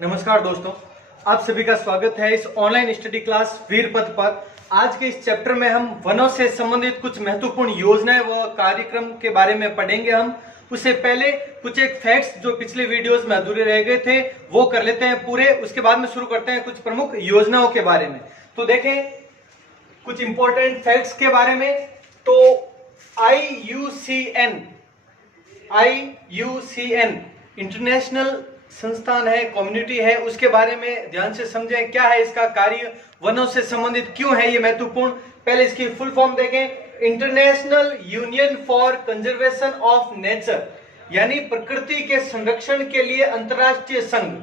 नमस्कार दोस्तों, आप सभी का स्वागत है इस ऑनलाइन स्टडी क्लास वीरपथ पर। आज के इस चैप्टर में हम वनों से संबंधित कुछ महत्वपूर्ण योजनाएं व कार्यक्रम के बारे में पढ़ेंगे। हम उससे पहले कुछ एक फैक्ट्स जो पिछले वीडियोस में अधूरे रह गए थे वो कर लेते हैं पूरे। उसके बाद में शुरू करते हैं कुछ प्रमुख योजनाओं के बारे में। तो देखें कुछ इंपॉर्टेंट फैक्ट्स के बारे में। तो IUCN इंटरनेशनल संस्थान है, कम्युनिटी है, उसके बारे में ध्यान से समझें। क्या है इसका कार्य, वनों से संबंधित क्यों है ये महत्वपूर्ण। पहले इसकी फुल फॉर्म देखें, international union for conservation of nature, यानी प्रकृति के संरक्षण के लिए अंतरराष्ट्रीय संघ,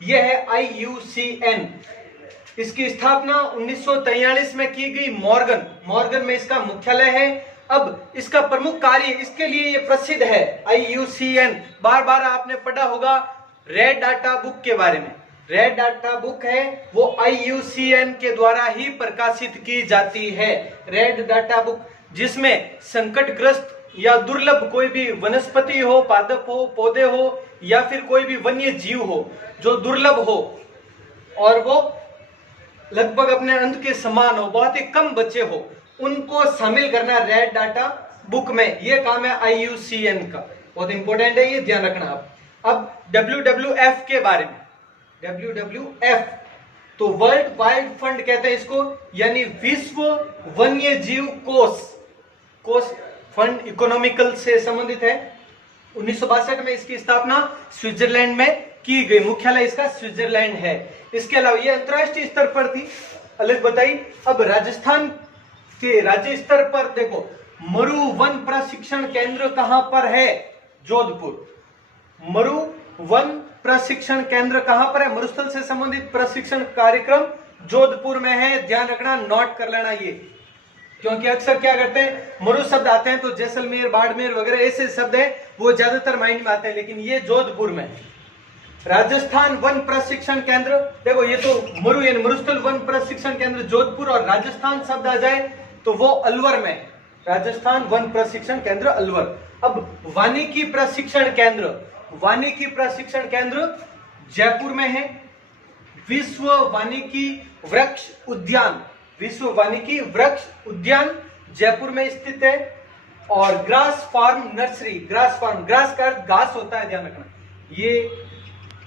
यह है IUCN। इसकी स्थापना 1943 में की गई मॉर्गन में इसका मुख्यालय है। अब इसका प्रमुख कार्य, इसके लिए ये प्रसिद्ध है IUCN। बार बार आपने पढ़ा होगा रेड डाटा बुक के बारे में। रेड डाटा बुक है वो IUCN के द्वारा ही प्रकाशित की जाती है। रेड डाटा बुक जिसमें संकटग्रस्त या दुर्लभ कोई भी वनस्पति हो, पादप हो, पौधे हो या फिर कोई भी वन्य जीव हो जो दुर्लभ हो और वो लगभग अपने अंत के समान हो, बहुत ही कम बचे हो, उनको शामिल करना रेड डाटा बुक में। ये काम है IUCN का, बहुत इंपॉर्टेंट है, ये ध्यान रखना आप। अब WWF के बारे में। WWF तो वर्ल्ड वाइड फंड कहते हैं इसको, यानी विश्व वन्य जीव कोष फंड, इकोनॉमिकल से संबंधित है। 1962 में इसकी स्थापना स्विट्जरलैंड में की गई, मुख्यालय इसका स्विट्जरलैंड है। इसके अलावा ये अंतरराष्ट्रीय स्तर पर थी, अलग बताई। अब राजस्थान के राज्य स्तर पर देखो, मरु वन प्रशिक्षण केंद्र कहां पर है? जोधपुर। मरु वन प्रशिक्षण केंद्र कहां पर है? मरुस्थल से संबंधित प्रशिक्षण कार्यक्रम जोधपुर में है। ध्यान रखना, नोट कर लेना ये, क्योंकि अक्सर क्या करते हैं, मरु शब्द आते हैं तो जैसलमेर, बाड़मेर वगैरह ऐसे शब्द है वो ज्यादातर माइंड में आते हैं, लेकिन ये जोधपुर में है। राजस्थान वन प्रशिक्षण केंद्र, देखो ये तो मरु यानी मरुस्थल वन प्रशिक्षण केंद्र जोधपुर, और राजस्थान शब्द आ जाए तो वो अलवर में, राजस्थान वन प्रशिक्षण केंद्र अलवर। अब वानिकी प्रशिक्षण केंद्र जयपुर में है। विश्व वानिकी वृक्ष उद्यान जयपुर में स्थित है। और ग्रास फार्म नर्सरी, ग्रास का अर्थ घास होता है, ध्यान रखना, ये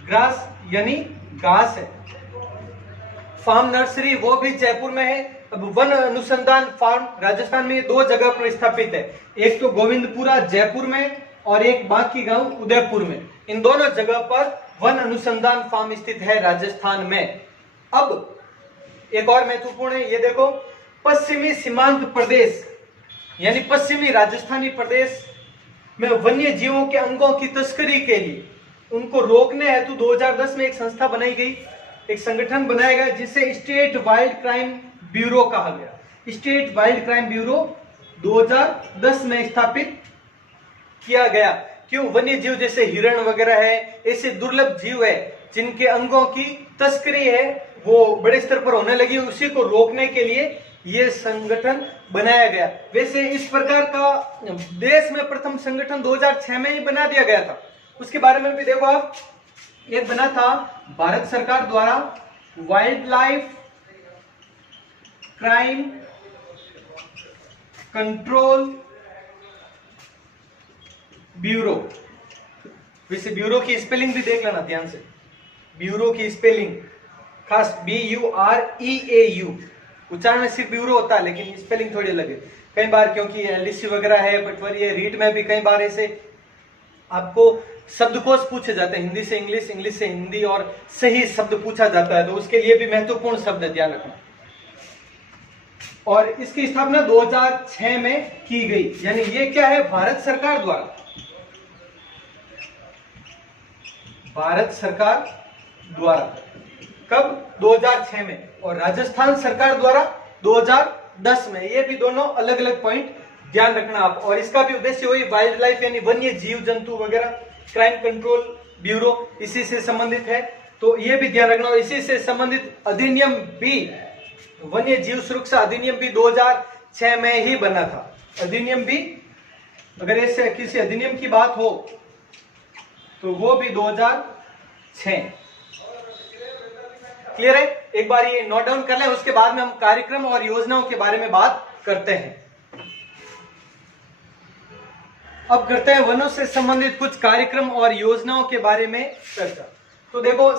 ग्रास यानी घास है। फार्म नर्सरी वो भी जयपुर में है। अब वन अनुसंधान फार्म राजस्थान में दो जगह पर स्थापित है, एक तो गोविंदपुरा जयपुर में और एक बाकी गांव उदयपुर में। इन दोनों जगह पर वन अनुसंधान फार्म स्थित है राजस्थान में। अब एक और महत्वपूर्ण है, ये देखो, पश्चिमी सीमांत प्रदेश यानी पश्चिमी राजस्थानी प्रदेश में वन्य जीवों के अंगों की तस्करी के लिए उनको रोकने हेतु 2010 में एक संस्था बनाई गई, एक संगठन बनाया गया जिसे स्टेट वाइल्ड क्राइम ब्यूरो कहा गया। स्टेट वाइल्ड क्राइम ब्यूरो 2010 में स्थापित किया गया। क्यों? वन्य जीव जैसे हिरण वगैरह है, ऐसे दुर्लभ जीव है जिनके अंगों की तस्करी है वो बड़े स्तर पर होने लगी, उसी को रोकने के लिए ये संगठन बनाया गया। वैसे इस प्रकार का देश में प्रथम संगठन 2006 में ही बना दिया गया था। उसके बारे में भी देखो आप, एक बना था भारत सरकार द्वारा wild life crime control bureau. वैसे ब्यूरो की स्पेलिंग भी देख लेना ध्यान से, ब्यूरो की स्पेलिंग खास BUREAU, उच्चारण में सिर्फ ब्यूरो होता है लेकिन स्पेलिंग थोड़ी अलग है कई बार, क्योंकि LDC वगैरह है, पटवारी है, रीट में भी कई बार ऐसे आपको शब्दकोश पूछे जाते हैं, हिंदी से इंग्लिश, इंग्लिश से हिंदी, और सही शब्द पूछा जाता है, तो उसके लिए भी महत्वपूर्ण शब्द है, ध्यान रखना। और इसकी स्थापना 2006 में की गई, यानी ये क्या है, भारत सरकार द्वारा कब? 2006 में, और राजस्थान सरकार द्वारा 2010 में। ये भी दोनों अलग अलग पॉइंट ध्यान रखना आप। और इसका भी उद्देश्य वही वाइल्ड लाइफ यानी वन्य जीव जंतु वगैरह, क्राइम कंट्रोल ब्यूरो इसी से संबंधित है, तो ये भी ध्यान रखना। और इसी से संबंधित अधिनियम भी, वन्य जीव सुरक्षा अधिनियम भी 2006 में ही बना था। अधिनियम भी, अगर ऐसे किसी अधिनियम की बात हो तो वो भी 2006। क्लियर है? एक बार ये नोट डाउन कर लें, उसके बाद में हम कार्यक्रम और योजनाओं के बारे में बात करते हैं। अब करते हैं वनों से संबंधित कुछ कार्यक्रम और योजनाओं के बारे में चर्चा। तो देखो,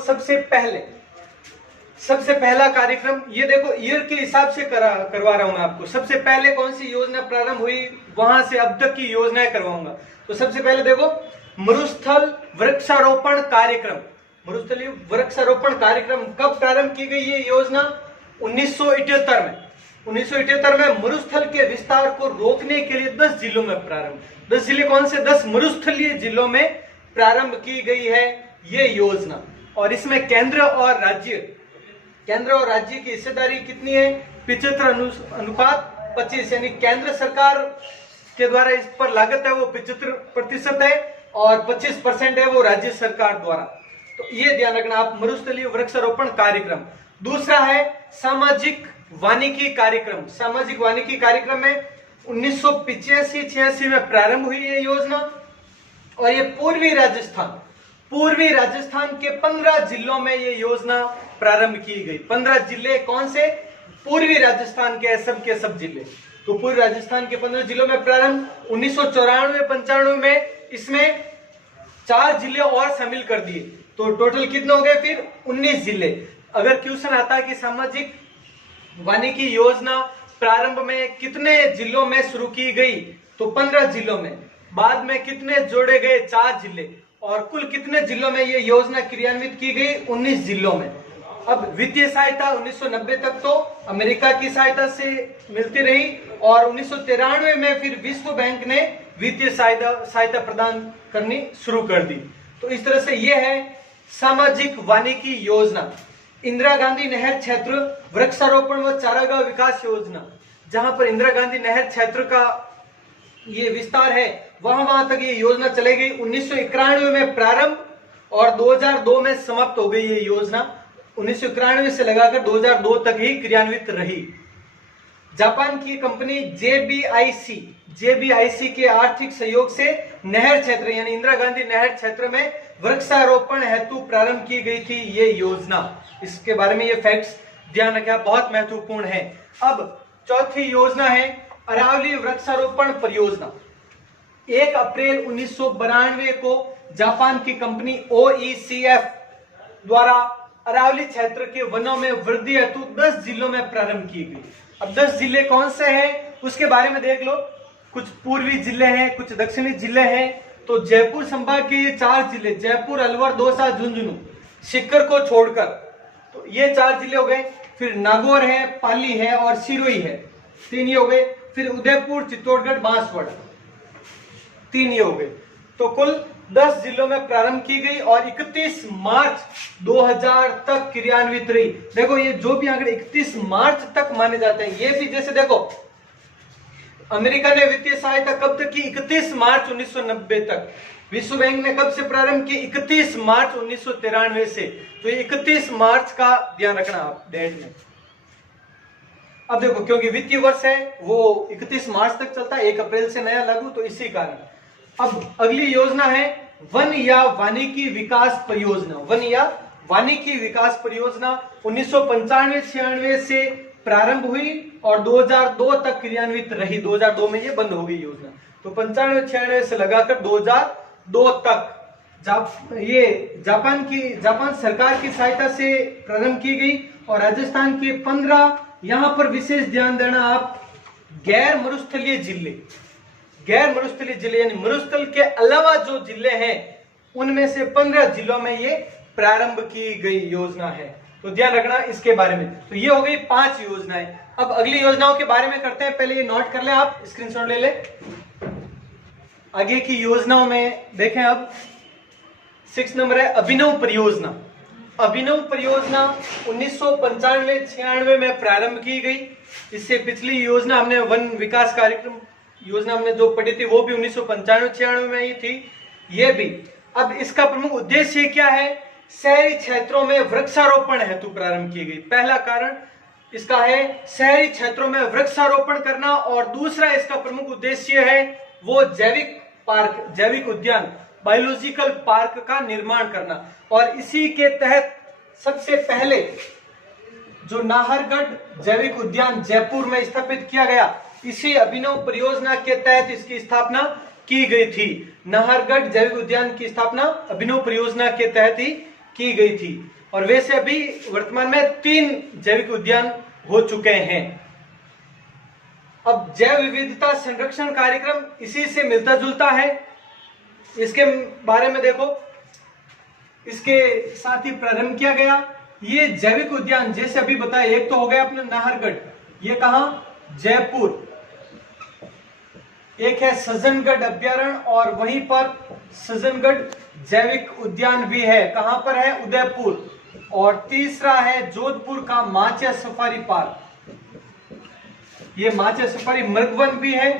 सबसे पहला कार्यक्रम ये देखो, ईयर के हिसाब से करवा रहा हूं मैं आपको। सबसे पहले कौन सी योजना प्रारंभ हुई, वहां से अब तक की योजनाएं करवाऊंगा। तो सबसे पहले देखो, मरुस्थल वृक्षारोपण कार्यक्रम। मरुस्थलीय वृक्षारोपण कार्यक्रम कब प्रारंभ की गई ये योजना? 1978 में। 1978 में मरुस्थल के विस्तार को रोकने के लिए 10 जिलों में प्रारंभ। 10 जिले कौन से? 10 मरुस्थलीय जिलों में प्रारंभ की गई है ये योजना। और इसमें केंद्र और राज्य की हिस्सेदारी कितनी है? 75:25, यानी केंद्र सरकार के द्वारा इस पर लागत है वो 75% है और 25% है वो राज्य सरकार द्वारा। तो ये ध्यान रखना आप, मरुस्थलीय वृक्षारोपण कार्यक्रम। दूसरा है सामाजिक वानिकी कार्यक्रम। सामाजिक वानिकी कार्यक्रम में 1985-86 में प्रारंभ हुई ये योजना और ये पूर्वी राजस्थान के 15 जिलों में ये योजना प्रारंभ की गई। 15 जिले कौन से? पूर्वी राजस्थान के सब जिले। तो पूर्वी राजस्थान के 15 जिलों में प्रारंभ। 1994-95 में इसमें 4 जिले और शामिल कर दिए, तो टोटल कितने हो गए फिर? 19 जिले। अगर क्वेश्चन आता है कि सामाजिक वानिकी योजना प्रारंभ में कितने जिलों में शुरू की गई, तो 15 जिलों में। बाद में कितने जोड़े गए? 4 जिले। और कुल कितने जिलों में ये योजना क्रियान्वित की गई? 19 जिलों में। अब वित्तीय सहायता 1990 तक तो अमेरिका की सहायता से मिलती रही और 1993 में फिर विश्व बैंक ने वित्तीय सहायता प्रदान करनी शुरू कर दी। तो इस तरह से ये है सामाजिक वानिकी योजना। इंदिरा गांधी नहर क्षेत्र वृक्षारोपण व चारागाह विकास योजना, जहां पर इंदिरा गांधी नहर क्षेत्र का ये विस्तार है, वहां तक ये योजना चलेगी। 1991 में प्रारंभ और 2002 में समाप्त हो गई ये योजना। 1991 से लगाकर 2002 तक ही क्रियान्वित रही। जापान की कंपनी जेबीआईसी के आर्थिक सहयोग से नहर क्षेत्र यानी इंदिरा गांधी नहर क्षेत्र में वृक्षारोपण हेतु प्रारंभ की गई थी ये योजना। इसके बारे में ये फैक्ट्स ध्यान रखें, बहुत महत्वपूर्ण है। अब चौथी योजना है अरावली वृक्षारोपण परियोजना। 1 अप्रैल 1992 को जापान की कंपनी OECF द्वारा अरावली क्षेत्र के वनों में वृद्धि हेतु 10 जिलों में प्रारंभ की गई। अब 10 जिले कौन से हैं उसके बारे में देख लो। कुछ पूर्वी जिले हैं, कुछ दक्षिणी जिले हैं। तो जयपुर संभाग के ये 4 जिले, जयपुर, अलवर, दौसा, झुंझुनू, सीकर को छोड़कर, तो ये 4 जिले हो गए। फिर नागौर है, पाली है और सिरोही है, 3 ये हो गए। फिर उदयपुर, चित्तौड़गढ़, बांसवाड़ा, 3 ये हो गए। तो कुल 10 जिलों में प्रारंभ की गई और 31 मार्च 2000 तक क्रियान्वित रही। देखो ये जो भी आंकड़े 31 मार्च तक माने जाते हैं, ये भी जैसे देखो अमेरिका ने वित्तीय सहायता कब तक की? 31 मार्च 1990 तक। विश्व बैंक ने कब से प्रारंभ की? 31 मार्च 1993 से। तो ये 31 मार्च का ध्यान रखना आप डेट में। अब देखो क्योंकि वित्तीय वर्ष है वो 31 मार्च तक चलता है, 1 अप्रैल से नया लागू, तो इसी कारण। अब अगली योजना है वन या वानिकी विकास परियोजना। वन या वानिकी विकास परियोजना 1995-96 से प्रारंभ हुई और 2002 तक क्रियान्वित रही। 2002 में ये बंद हो गई योजना। तो 95-96 से लगाकर 2002 तक जापान सरकार की सहायता से प्रारंभ की गई। और राजस्थान के 15, यहां पर विशेष ध्यान देना आप, गैर मरुस्थलीय जिले यानी मरुस्थल के अलावा जो जिले हैं उनमें से 15 जिलों में ये प्रारंभ की गई योजना है। तो ध्यान रखना इसके बारे में। तो ये हो गई 5 योजनाएं। अब अगली योजनाओं के बारे में करते हैं। पहले ये नोट कर ले, आप स्क्रीनशॉट ले ले। आगे की योजनाओं में देखें अब 6 नंबर है अभिनव परियोजना। अभिनव परियोजना 1995-96 में प्रारंभ की गई। इससे पिछली योजना हमने वन विकास कार्यक्रम योजना हमने जो पढ़ी थी वो भी 1995-96 में ही थी, ये भी। अब इसका प्रमुख उद्देश्य क्या है? शहरी क्षेत्रों में वृक्षारोपण हेतु प्रारंभ की गई। पहला कारण इसका है शहरी क्षेत्रों में वृक्षारोपण करना और दूसरा इसका प्रमुख उद्देश्य है वो जैविक उद्यान, बायोलॉजिकल पार्क का निर्माण करना। और इसी के तहत सबसे पहले जो नाहरगढ़ जैविक उद्यान जयपुर में स्थापित किया गया, इसी अभिनव परियोजना के तहत इसकी स्थापना की गई थी। नाहरगढ़ जैविक उद्यान की स्थापना अभिनव परियोजना के तहत ही की गई थी। और वैसे अभी वर्तमान में 3 जैविक उद्यान हो चुके हैं। अब जैव विविधता संरक्षण कार्यक्रम इसी से मिलता जुलता है। इसके बारे में देखो, इसके साथ ही प्रारंभ किया गया। ये जैविक उद्यान जैसे अभी बताया, एक तो हो गया अपना नाहरगढ़, ये कहां, जयपुर। एक है सज्जनगढ़ अभ्यारण्य और वहीं पर सज्जनगढ़ जैविक उद्यान भी है। कहां पर है, उदयपुर। और तीसरा है जोधपुर का माचिया सफारी पार्क। ये माचिया सफारी मृगवन भी है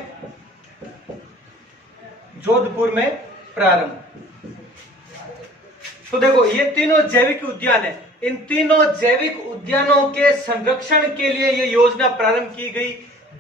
जोधपुर में प्रारंभ। तो देखो ये तीनों जैविक उद्यान है। इन तीनों जैविक उद्यानों के संरक्षण के लिए ये योजना प्रारंभ की गई,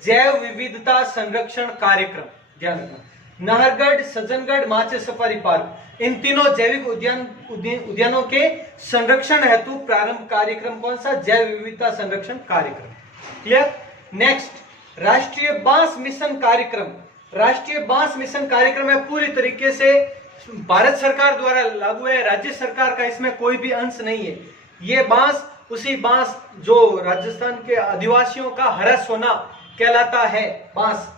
जैव विविधता संरक्षण कार्यक्रम। ध्यान रखना, नाहरगढ़, सज्जनगढ़, माचिया सफारी पार्क, इन तीनों जैविक उद्यानों के संरक्षण हेतु प्रारंभ कार्यक्रम कौन सा, जैव विविधता संरक्षण कार्यक्रम। क्लियर। नेक्स्ट, राष्ट्रीय बांस मिशन कार्यक्रम। राष्ट्रीय बांस मिशन कार्यक्रम है पूरी तरीके से भारत सरकार द्वारा लागू है, राज्य सरकार का इसमें कोई भी अंश नहीं है। ये बांस उसी बांस जो राजस्थान के आदिवासियों का हरा सोना कहलाता है, बांस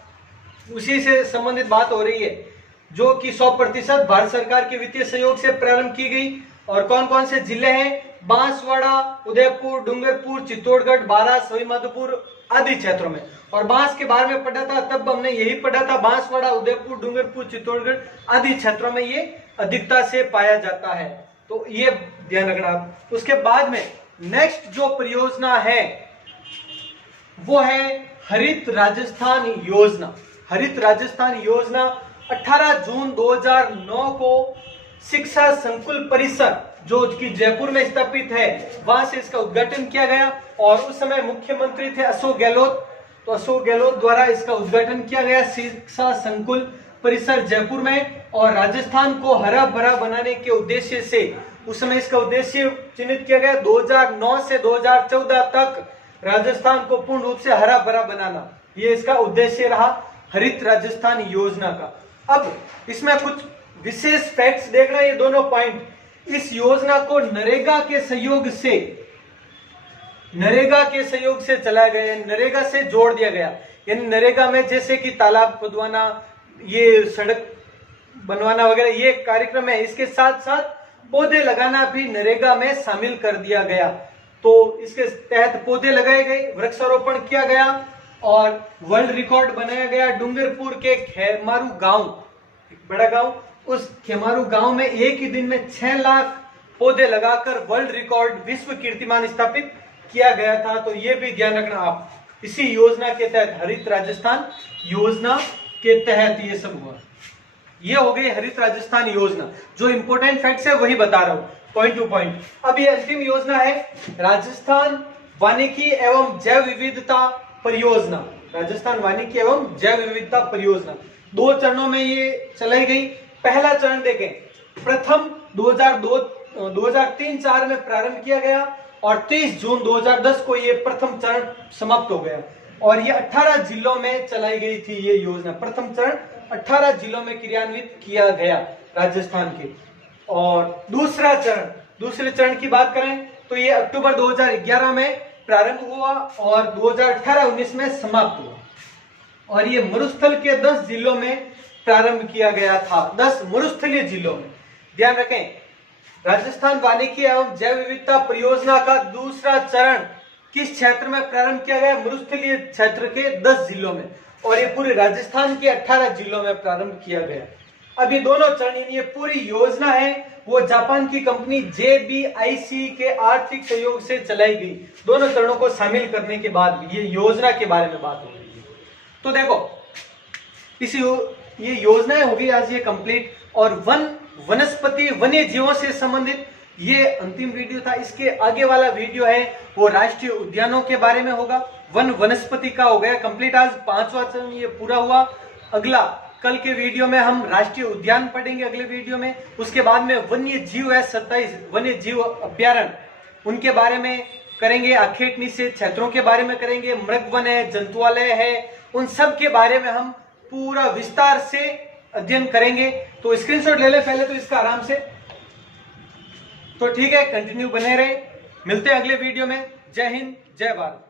उसी से संबंधित बात हो रही है, जो कि 100% भारत सरकार के वित्तीय सहयोग से प्रारंभ की गई। और कौन कौन से जिले हैं, बांसवाड़ा, उदयपुर, डूंगरपुर, चित्तौड़गढ़, बारां, सवाई माधोपुर आदि क्षेत्रों में। और बांस के बारे में पढ़ा था, तब हमने यही पढ़ा था, बांसवाड़ा, उदयपुर, डूंगरपुर, चित्तौड़गढ़ आदि क्षेत्रों में ये अधिकता से पाया जाता है। तो ये ध्यान रखना। उसके बाद में नेक्स्ट जो परियोजना है वो है हरित राजस्थान योजना। हरित राजस्थान योजना 18 जून 2009 को शिक्षा संकुल परिसर जो कि जयपुर में स्थापित है, वहां से इसका उद्घाटन किया गया। और उस समय मुख्यमंत्री थे अशोक गहलोत, तो अशोक गहलोत द्वारा इसका उद्घाटन किया गया शिक्षा संकुल परिसर जयपुर में। और राजस्थान को हरा भरा बनाने के उद्देश्य से उस समय इसका उद्देश्य चिन्हित किया गया, 2009 से 2014 तक राजस्थान को पूर्ण रूप से हरा भरा बनाना, ये इसका उद्देश्य रहा हरित राजस्थान योजना का। अब इसमें कुछ विशेष फैक्ट्स देखना, ये दोनों पॉइंट। इस योजना को नरेगा के सहयोग से चलाया गया, नरेगा से जोड़ दिया गया। यानी नरेगा में जैसे कि तालाब खुदवाना, ये सड़क बनवाना वगैरह ये कार्यक्रम है, इसके साथ साथ पौधे लगाना भी नरेगा में शामिल कर दिया गया। तो इसके तहत पौधे लगाए गए, वृक्षारोपण किया गया और वर्ल्ड रिकॉर्ड बनाया गया। डूंगरपुर के खेमारू गांव, एक बड़ा गांव, उस खेमारू गांव में एक ही दिन में 6 लाख पौधे लगाकर वर्ल्ड रिकॉर्ड, विश्व कीर्तिमान स्थापित किया गया था। तो ये भी ध्यान रखना आप, इसी योजना के तहत, हरित राजस्थान योजना के तहत ये सब हुआ। ये हो गई हरित राजस्थान योजना। जो इंपोर्टेंट फैक्ट्स है वही बता रहा हूं, पॉइंट टू पॉइंट। अब ये अंतिम योजना है राजस्थान वानिकी एवं जैव विविधता परियोजना। राजस्थान वानिकी एवं जैव विविधता परियोजना 2 चरणों में ये चलाई गई। पहला चरण देखें, प्रथम 2003-4 में प्रारंभ किया गया और 30 जून 2010 को ये प्रथम चरण समाप्त हो गया। और ये 18 जिलों में चलाई गई थी ये योजना। प्रथम चरण 18 जिलों में क्रियान्वित किया गया राजस्थान के। और दूसरे चरण की बात करें तो ये अक्टूबर 2011 में प्रारंभ हुआ और 2018-19 में समाप्त हुआ। और ये मरुस्थल के 10 जिलों में प्रारंभ किया गया था, 10 मरुस्थलीय जिलों में। ध्यान रखें, राजस्थान वानिकी एवं जैव विविधता परियोजना का दूसरा चरण किस क्षेत्र में प्रारंभ किया गया, मरुस्थलीय क्षेत्र के 10 जिलों में। और ये पूरे राजस्थान के 18 जिलों में प्रारंभ किया गया। अब ये दोनों चरण, ये पूरी योजना है वो जापान की कंपनी JBIC के आर्थिक सहयोग से चलाई गई। दोनों चरणों को शामिल करने के बाद भी ये योजना के बारे में बात हो रही है। तो देखो ये योजनाएं होगी आज ये कंप्लीट। और वनस्पति वन्य जीवों से संबंधित ये अंतिम वीडियो था। इसके आगे वाला वीडियो है वो राष्ट्रीय उद्यानों के बारे में होगा। वनस्पति का हो गया कंप्लीट, आज 5वां चरण ये पूरा हुआ। अगला कल के वीडियो में हम राष्ट्रीय उद्यान पढ़ेंगे अगले वीडियो में। उसके बाद में वन्य जीव है 27 वन्य जीव अभ्यारण्य, उनके बारे में करेंगे, अखेट निषेध क्षेत्रों के बारे में करेंगे, मृगवन है, जंतुआलय है, उन सब के बारे में हम पूरा विस्तार से अध्ययन करेंगे। तो स्क्रीनशॉट ले ले पहले तो इसका आराम से। तो ठीक है, कंटिन्यू बने रहे, मिलते हैं अगले वीडियो में। जय हिंद, जय भारत।